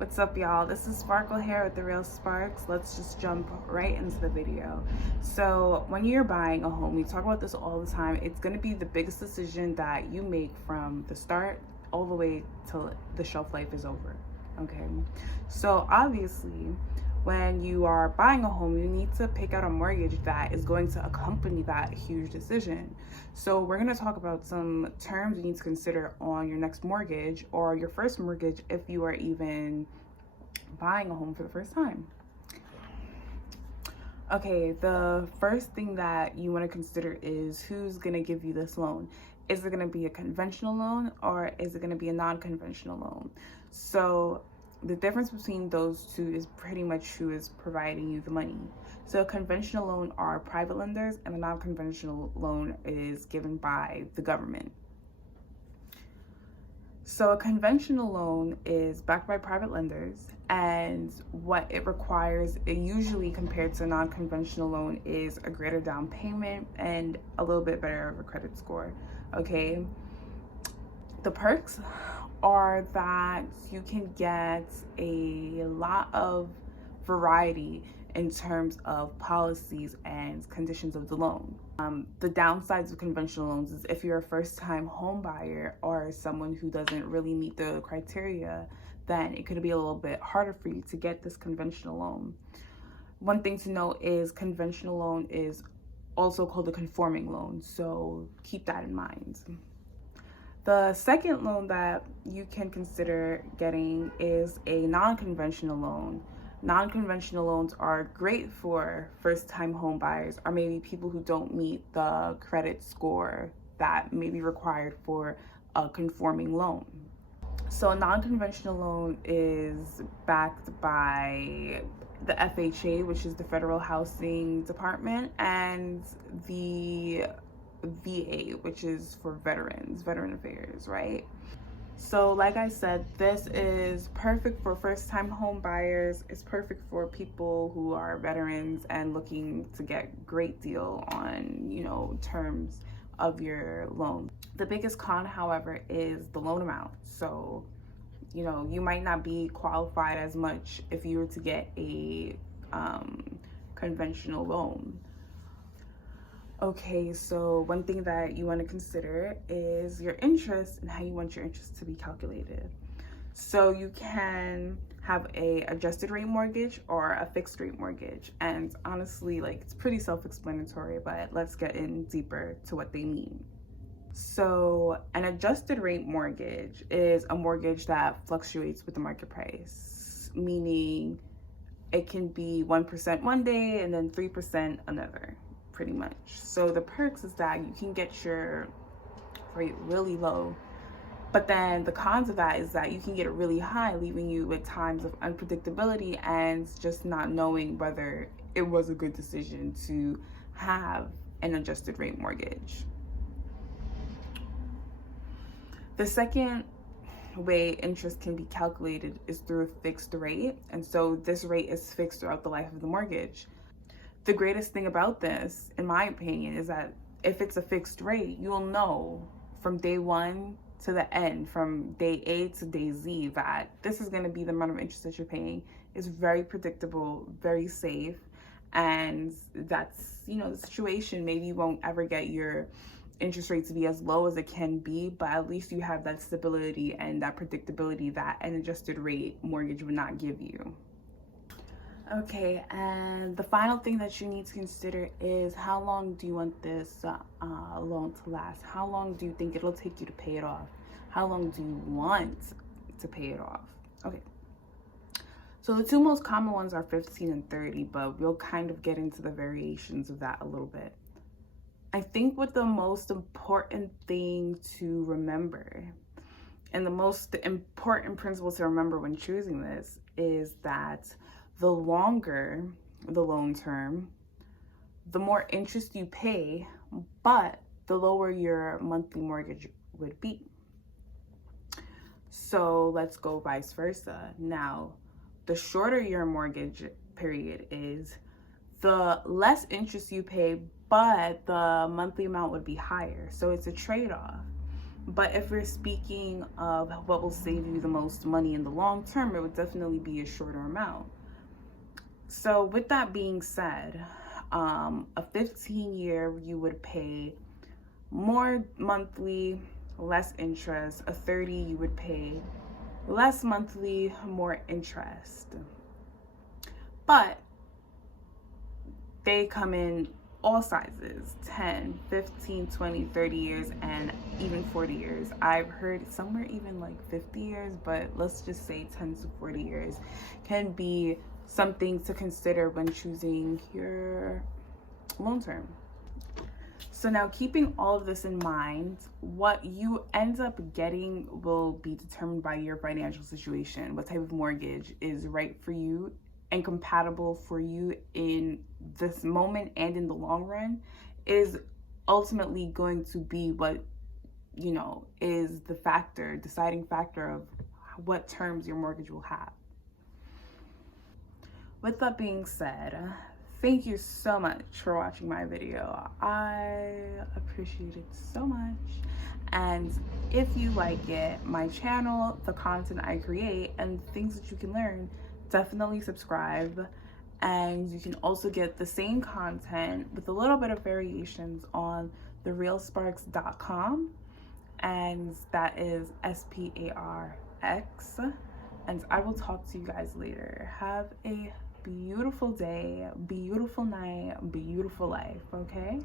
What's up, y'all? This is Sparkle here with The Real Sparks. Let's just jump right into the video. So when you're buying a home, we talk about this all the time. It's going to be the biggest decision that you make from the start all the way till the shelf life is over. Okay, so obviously when you are buying a home, you need to pick out a mortgage that is going to accompany that huge decision. So we're going to talk about some terms you need to consider on your next mortgage or your first mortgage if you are even buying a home for the first time. Okay, the first thing that you want to consider is who's going to give you this loan. Is it going to be a conventional loan or is it going to be a non-conventional loan? So the difference between those two is pretty much who is providing you the money. So a conventional loan are private lenders and a non-conventional loan is given by the government. So a conventional loan is backed by private lenders, and what it requires, usually compared to a non-conventional loan, is a greater down payment and a little bit better of a credit score. Okay, the perks are that you can get a lot of variety in terms of policies and conditions of the loan. The downsides of conventional loans is if you're a first-time home buyer or someone who doesn't really meet the criteria, then it could be a little bit harder for you to get this conventional loan. One thing to note is conventional loan is also called a conforming loan, so keep that in mind. The second loan that you can consider getting is a non-conventional loan. Non-conventional loans are great for first-time home buyers or maybe people who don't meet the credit score that may be required for a conforming loan. So a non-conventional loan is backed by the FHA, which is the Federal Housing Department, and the VA, which is for Veteran Affairs, right? So like I said, this is perfect for first-time home buyers. It's perfect for people who are veterans and looking to get great deal on, terms of your loan. The biggest con, however, is the loan amount. So, you might not be qualified as much if you were to get a conventional loan. Okay, so one thing that you want to consider is your interest and how you want your interest to be calculated. So you can have a adjusted rate mortgage or a fixed rate mortgage. And honestly, it's pretty self-explanatory, but let's get in deeper to what they mean. So an adjusted rate mortgage is a mortgage that fluctuates with the market price, meaning it can be 1% one day and then 3% another. Pretty much. So the perks is that you can get your rate really low, but then the cons of that is that you can get it really high, leaving you with times of unpredictability and just not knowing whether it was a good decision to have an adjusted rate mortgage. The second way interest can be calculated is through a fixed rate, and so this rate is fixed throughout the life of the mortgage. The greatest thing about this, in my opinion, is that if it's a fixed rate, you'll know from day one to the end, from day A to day Z, that this is going to be the amount of interest that you're paying. It's very predictable, very safe, and that's, the situation. Maybe you won't ever get your interest rate to be as low as it can be, but at least you have that stability and that predictability that an adjusted rate mortgage would not give you. Okay, and the final thing that you need to consider is how long do you want this loan to last? How long do you think it'll take you to pay it off? How long do you want to pay it off? Okay, so the two most common ones are 15 and 30, but we'll kind of get into the variations of that a little bit. I think what the most important thing to remember and the most important principle to remember when choosing this is that the longer the loan term, the more interest you pay, but the lower your monthly mortgage would be. So let's go vice versa. Now, the shorter your mortgage period is, the less interest you pay, but the monthly amount would be higher. So it's a trade-off. But if we're speaking of what will save you the most money in the long term, it would definitely be a shorter amount. So with that being said, a 15-year, you would pay more monthly, less interest. A 30, you would pay less monthly, more interest. But they come in all sizes: 10, 15, 20, 30 years, and even 40 years. I've heard somewhere even like 50 years, but let's just say 10 to 40 years can be something to consider when choosing your loan term. So now, keeping all of this in mind, what you end up getting will be determined by your financial situation. What type of mortgage is right for you and compatible for you in this moment and in the long run is ultimately going to be what, is the deciding factor of what terms your mortgage will have. With that being said, thank you so much for watching my video. I appreciate it so much. And if you like it, my channel, the content I create, and things that you can learn, definitely subscribe. And you can also get the same content with a little bit of variations on therealsparks.com, and that is SPARX. And I will talk to you guys later. Have a beautiful day, beautiful night, beautiful life, okay?